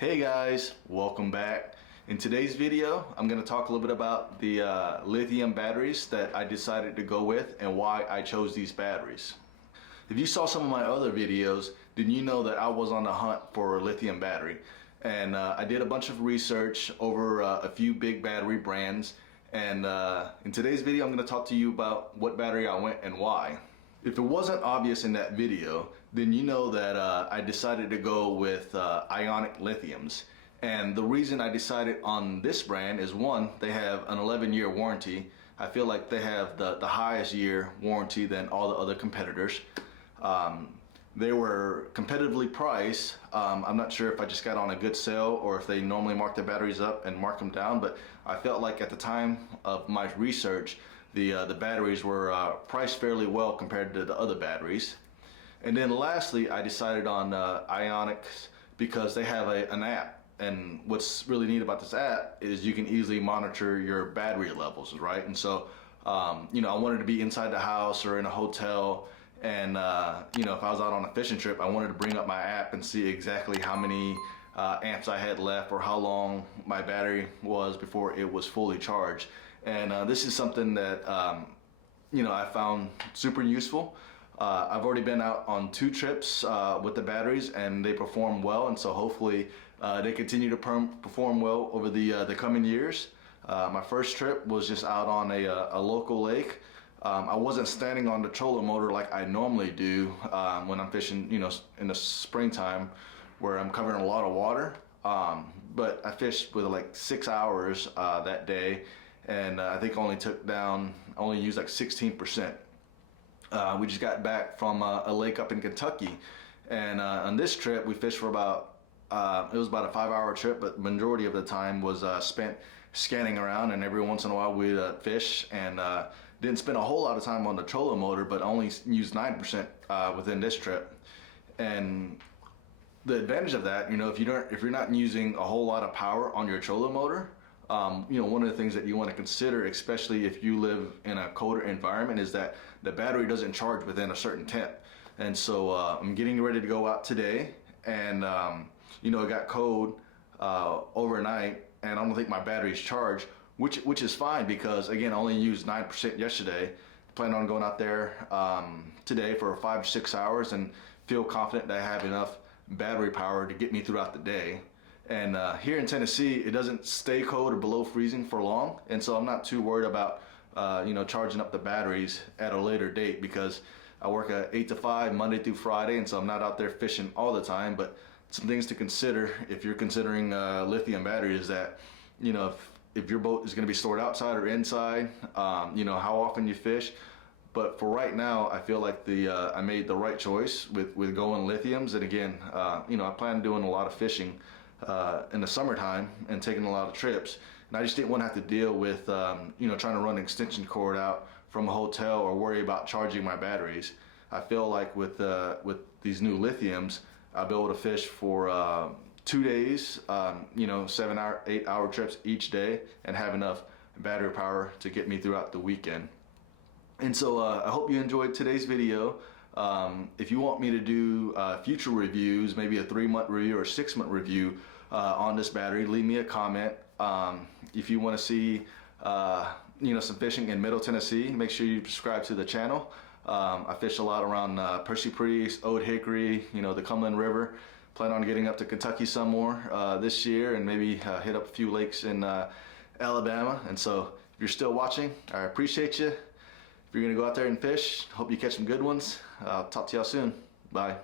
Hey guys, welcome back. In today's video, I'm going to talk a little bit about the lithium batteries that I decided to go with and why I chose these batteries. If you saw some of my other videos, then you know that I was on the hunt for a lithium battery. And I did a bunch of research over a few big battery brands. And in today's video, I'm going to talk to you about what battery I went and why. If it wasn't obvious in that video, then you know that I decided to go with ionic lithiums. And the reason I decided on this brand is, one, they have an 11-year warranty. I feel like they have the highest year warranty than all the other competitors. They were competitively priced. I'm not sure if I just got on a good sale or if they normally mark the batteries up and mark them down, but I felt like at the time of my research, the batteries were priced fairly well compared to the other batteries. And then lastly, I decided on Ionics because they have an app. And what's really neat about this app is you can easily monitor your battery levels, right? And so, I wanted to be inside the house or in a hotel. And, if I was out on a fishing trip, I wanted to bring up my app and see exactly how many amps I had left or how long my battery was before it was fully charged. And this is something that, I found super useful. I've already been out on 2 trips with the batteries and they perform well. And so hopefully they continue to perform well over the coming years. My first trip was just out on a local lake. I wasn't standing on the trolling motor like I normally do when I'm fishing, in the springtime where I'm covering a lot of water. But I fished with like 6 hours that day, and I think only used like 16%. We just got back from a lake up in Kentucky, and on this trip we fished for about it was about a 5-hour trip, but majority of the time was spent scanning around, and every once in a while we'd fish, and didn't spend a whole lot of time on the trolling motor, but only used 9% within this trip. And the advantage of that, if you're not using a whole lot of power on your trolling motor, one of the things that you want to consider, especially if you live in a colder environment, is that the battery doesn't charge within a certain temp. And so I'm getting ready to go out today, and it got cold overnight, and I don't think my battery's charged, which is fine because, again, I only used 9% yesterday. Plan on going out there today for 5 to 6 hours and feel confident that I have enough battery power to get me throughout the day. And here in Tennessee, it doesn't stay cold or below freezing for long, and so I'm not too worried about charging up the batteries at a later date, because I work at 8 to 5 Monday through Friday, and so I'm not out there fishing all the time. But some things to consider if you're considering lithium batteries, that if your boat is going to be stored outside or inside, how often you fish. But for right now, I feel like I made the right choice with going lithiums. And again, I plan on doing a lot of fishing in the summertime and taking a lot of trips, and I just didn't want to have to deal with trying to run an extension cord out from a hotel or worry about charging my batteries. I feel like with these new lithiums, I'll be able to fish for 2 days, 7-hour, 8-hour trips each day, and have enough battery power to get me throughout the weekend. And so I hope you enjoyed today's video. If you want me to do future reviews, maybe a 3-month review or 6-month review on this battery, leave me a comment. If you want to see some fishing in Middle Tennessee, make sure you subscribe to the channel. I fish a lot around Percy Priest, Old Hickory, the Cumberland River. Plan on getting up to Kentucky some more this year, and maybe hit up a few lakes in Alabama. And so if you're still watching, I appreciate you. If you're gonna go out there and fish, hope you catch some good ones. I'll talk to y'all soon. Bye.